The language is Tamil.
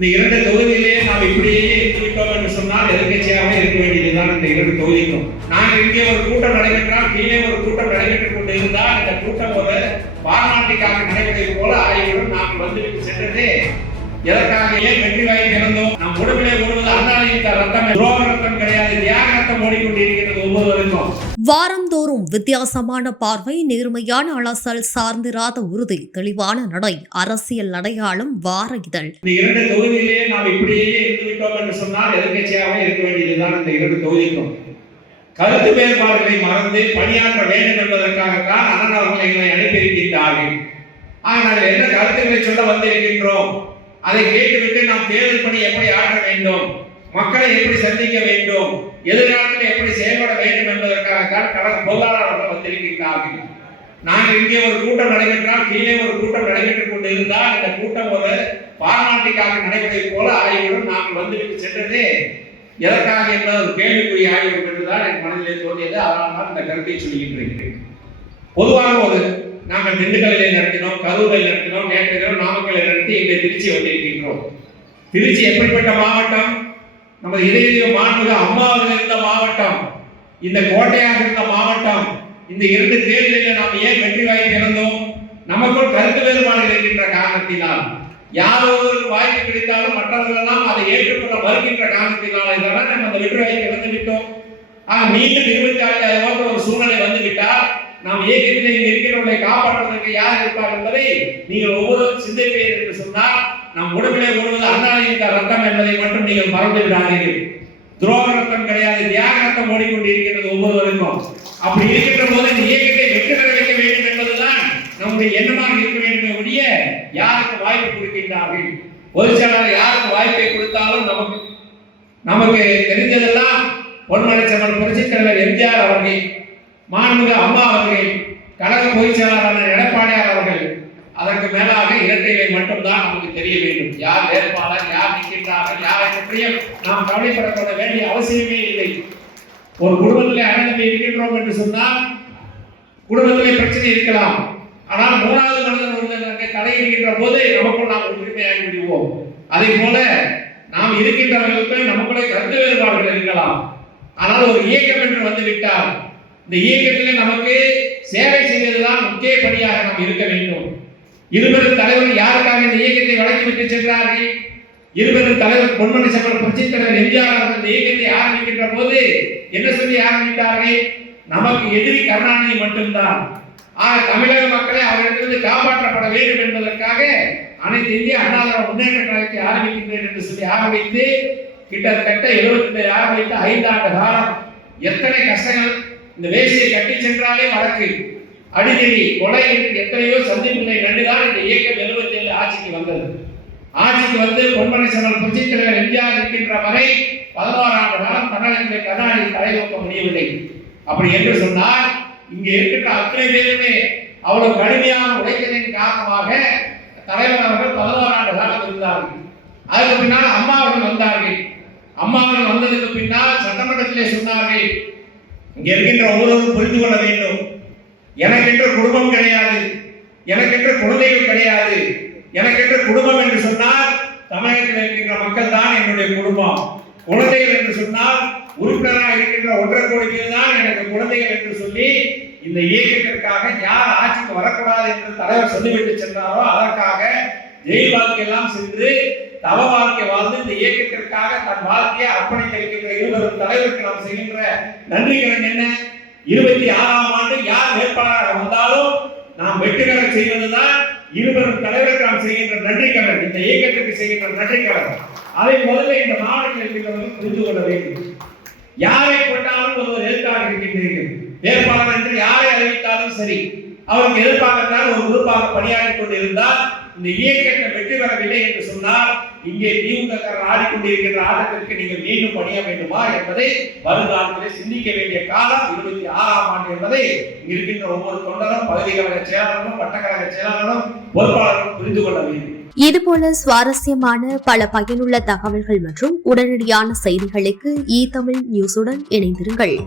இந்த இரண்டு தொகுதியிலேயே நாம் இப்படியே இருந்துவிட்டோம் என்று சொன்னால் எதிர்கட்சியாக இருக்க வேண்டியதுதான் இந்த இரண்டு தொகுதிக்கும். நாங்கள் இங்கே ஒரு கூட்டம் நடைபெற்றால் கீழே ஒரு கூட்டம் நடைபெற்றுக் கொண்டு இருந்தால் இந்த கூட்டம் ஒரு பாராட்டிக்காக நடைபெறுவது போல ஆகியோடு நாங்கள் வந்துவிட்டு சென்றதே எதற்காக ஏன் வெற்றி வாங்கி திறந்தோம்? நம் உடம்பிலே ஓடுவது அண்ணாவின் ரத்தம், துரோக ரத்தம் கிடையாது, தியாக ரத்தம் ஓடிக்கொண்டிருக்கிறது ஒவ்வொருவருக்கும். வாரந்தோறும் வித்தியாசமான பார்வை, நேர்மையான அலசல், சார்ந்திராத உறுதி, தெளிவான நடை, அரசியல் அடையாளம், வார இதழ். இந்த இரண்டு தொகுதியிலேயே நாம் இப்படியே இருந்துவிட்டோம் என்று சொன்னால் எதிர்கட்சியாக இருக்க வேண்டியதுதான் இந்த இரண்டு தொகுதிக்கும். கருத்து வேறுபாடுகளை மறந்து பணியாற்ற வேண்டும் என்பதற்காகத்தான் அண்ணன் அவர்கள் எங்களை அனுப்பியிருக்கின்றார்கள். ஆனால் என்ன கருத்துக்களை சொல்ல வந்திருக்கின்றோம், அதை கேட்டுவிட்டு நாம் தேர்தல் பணி எப்படி ஆற்ற வேண்டும், மக்களை எப்படி சந்திக்க வேண்டும், எதிர்காலத்தில் எப்படி செயல்பட வேண்டும் என்பதற்காகத்தான் கழக பொருளாளர்கள் வந்திருக்கிறார்கள். நாங்கள் இங்கே ஒரு கூட்டம் நடைபெற்றால் கீழே ஒரு கூட்டம் நடைபெற்றுக் கொண்டு இருந்தால் இந்த கூட்டம் ஒரு பாராட்டிக்காக நடைபெறுவது போல ஆகியோடு நாங்கள் வந்துவிட்டு சென்றதே எதற்காக என்பது ஒரு கேள்விக்குறி ஆகிவிடும் என்றுதான் என் மனதிலே தோன்றியது. அதனால் தான் இந்த கருத்தை சொல்கின்றேன். பொதுவாக நாங்கள் திண்டுக்கல்லை நடத்தினோம், கரூரை நடத்தினோம், நேற்று நாமக்கல்லை நடத்தி இங்கே திருச்சி வந்திருக்கின்றோம். திருச்சி எப்படிப்பட்ட மாவட்டம்? நமது இதய மாண்புமிகு அம்மாவில் இருந்த மாவட்டம், இந்த கோட்டையாக இருந்த மாவட்டம். இந்த இரண்டு தேர்தலில் நாம் ஏன் வெற்றி வாங்கி திறந்தோம்? நமக்குள் கருத்து வேறுபாடுகள் இருக்கின்ற காரணத்தினால், யாரோ ஒரு வாய்ப்பு கிடைத்தாலும் மற்றவர்களெல்லாம் அதை ஏற்றுக்கொள்ள மறுக்கின்ற காரணத்தினால் இதெல்லாம் நம்ம அந்த வெற்றி வாங்கி திறந்து விட்டோம். மீண்டும் 26 ஒரு சூழ்நிலை வந்துவிட்டால் நாம் இயக்கத்தில் இங்கே இருக்கிறவர்களை காப்பாற்றுவதற்கு யார் இருப்பார் என்பதை நீங்கள் ஒவ்வொருவரும் சிந்திப்பீர்கள் என்று சொன்னால், நம் உடம்பிலே ஓடுவது அண்ணாவின் ரத்தம் என்பதை மட்டும் நீங்கள் மறந்து விடாதீர்கள். துரோக ரத்தம் கிடையாது, தியாக ரத்தம் ஓடிக்கொண்டிருக்கிறது ஒவ்வொருவருக்கும். அப்படி இருக்கின்ற போது இந்த இயக்கத்தை வெற்றி பெற வைக்க வேண்டும் என்பதுதான் நம்முடைய எண்ணமாக இருக்க வேண்டும் ஒழிய யாருக்கு வாய்ப்பு கொடுக்கின்றார்கள், பொதுச் செயலாளர் யாருக்கு வாய்ப்பை கொடுத்தாலும் நமக்கு தெரிஞ்சதெல்லாம் பொன்மனச்செம்மல் புரட்சித் தலைவர் எம்ஜிஆர் அவர்கள், மாண்புமிகு அம்மா அவர்கள், கழக பொதுச் செயலாளர் எடப்பாடியார் அவர்கள். அதற்கு மேலாக இரட்டைகளை மட்டும்தான் நமக்கு தெரிய வேண்டும். யார் வேட்பாளர், யார் நிற்கின்றார்கள், யாரை பற்றியும் நாம் கவலைப்பட வேண்டிய அவசியமே இல்லை. ஒரு குடும்பத்திலே அண்ணன் இருக்கின்றோம் என்று சொன்னால் குடும்பத்திலே பிரச்சனை இருக்கலாம். ஆனால் மூணாவது மனிதன் ஒருவருக்கு தலையிடுகின்ற போது நமக்குள் நாம் உரிமையாகி விடுவோம். அதே போல நாம் இருக்கின்றவர்களுக்கு நமக்குள்ளே கருத்து வேறுபாடுகள் இருக்கலாம். ஆனால் ஒரு இயக்கம் என்று வந்துவிட்டால் இந்த இயக்கத்திலே நமக்கு சேவை செய்வதுதான் முக்கிய பணியாக நாம் இருக்க வேண்டும். இருவரும் தலைவர் யாருக்காக இந்த இயக்கத்தை வழங்கிவிட்டு சென்றார்கள்? இருவரும் தலைவர் பொன்மனச்செம்மல் புரட்சித் தலைவர் எம்ஜிஆர் அவர்கள் இந்த இயக்கத்தை ஆரம்பிக்கின்ற போது என்ன சொல்லி ஆரம்பித்தார்கள்? நமக்கு எதிரி கருணாநிதி மட்டும்தான். தமிழக மக்களை அவரிடத்திலிருந்து காப்பாற்றப்பட வேண்டும் என்பதற்காக அனைத்து இந்திய அண்ணா திராவிட முன்னேற்ற கழகத்தை ஆரம்பிக்கின்றேன் என்று சொல்லி ஆரம்பித்து கிட்டத்தட்ட 75 ஆரம்பித்து 5 ஆண்டு காலம் எத்தனை கஷ்டங்கள். இந்த வேசியை கட்டி சென்றாலே வழக்கு, அடிக்கடி கொலை, எத்தனையோ சந்திப்புகளை கண்டுதான் இந்த இயக்கம் 77 ஆட்சிக்கு வந்தது. ஆட்சிக்கு வந்து பொன்மனச்செம்மல் புரட்சித் தலைவர் எம்ஜிஆர் இருக்கின்ற வரை 11 ஆண்டு காலம் தமிழகத்திலே கருணாநிதி தலைநோக்க முடியவில்லை. அப்படி என்று சொன்னால் இங்கே இருக்கின்ற அத்தனை பேருமே அவ்வளவு கடுமையான உழைத்ததின் காரணமாக தலைவர் அவர்கள் 11 ஆண்டு காலம் இருந்தார்கள். அதுக்கு பின்னால் அம்மா அவர்கள் வந்தார்கள். அம்மா அவர்கள் வந்ததுக்கு பின்னால் சட்டமன்றத்திலே சொன்னார்கள், இங்கே இருக்கின்ற ஒவ்வொருவரும் புரிந்து கொள்ள வேண்டும், எனக்கென்ற குடும்பம் கிடையாது, எனக்கென்ற குழந்தைகள் கிடையாது. எனக்கென்ற குடும்பம் என்று சொன்னால் தமிழகத்தில் இருக்கின்ற மக்கள் தான் என்னுடைய குடும்பம். குழந்தைகள் என்று சொன்னால் உறுப்பினராக இருக்கின்ற 1.5 கோடி பேர் தான் எனக்கு குழந்தைகள் என்று சொல்லி இந்த இயக்கத்திற்காக யார் ஆட்சிக்கு வரக்கூடாது என்று தலைவர் சொல்லிவிட்டு சென்றாரோ அதற்காக ஜெயில் வாழ்க்கையெல்லாம் சென்று தவ வாழ்க்கை வாழ்ந்து இந்த இயக்கத்திற்காக தன் வாழ்க்கையை அர்ப்பணிக்க இருக்கின்ற இருவரும் தலைவருக்கு நாம் செய்கின்ற நன்றி கடன் என்ன? 26ஆம் ஆண்டு யார் வேட்பாளராக வந்தாலும் நாம் வெற்றிகர செய்வதுதான் இருவரும் தலைவருக்கு நாம் செய்கின்ற நன்றி கடன், இந்த இயக்கத்திற்கு செய்கின்ற நன்றி கடன். அதை முதல்ல இந்த மாவட்டத்தில் இருக்கிறவர்கள் புரிந்து கொள்ள வேண்டும். யாரை போட்டாலும் ஒருவர் எதிர்ப்பாக இருக்கின்றீர்கள், வேட்பாளர் என்று யாரை அறிவித்தாலும் சரி, அவருக்கு எதிர்ப்பாகத்தான் ஒரு குரூப்பாக பணியாற்றிக் கொண்டிருந்தால் இந்த இயக்கத்தை வெற்றி பெறவில்லை என்று சொன்னால் இங்கே திமுக ஆடிக்கொண்டிருக்கின்ற ஆட்டத்திற்கு நீங்கள் மீண்டும் பணிய வேண்டுமா என்பதை வருங்காலத்திலே சிந்திக்க வேண்டிய காலம் 26ஆம் ஆண்டு என்பதை இங்க இருக்கின்ற ஒவ்வொரு தொண்டரும், பகுதி கழக செயலாளர்களும், வட்டக்கழக செயலாளர்களும், பொறுப்பாளர்களும் புரிந்து கொள்ள வேண்டும். இதுபோல சுவாரஸ்யமான பல பயனுள்ள தகவல்கள் மற்றும் உடனடியான செய்திகளுக்கு தமிழ் நியூஸுடன் இணைந்திருங்கள்.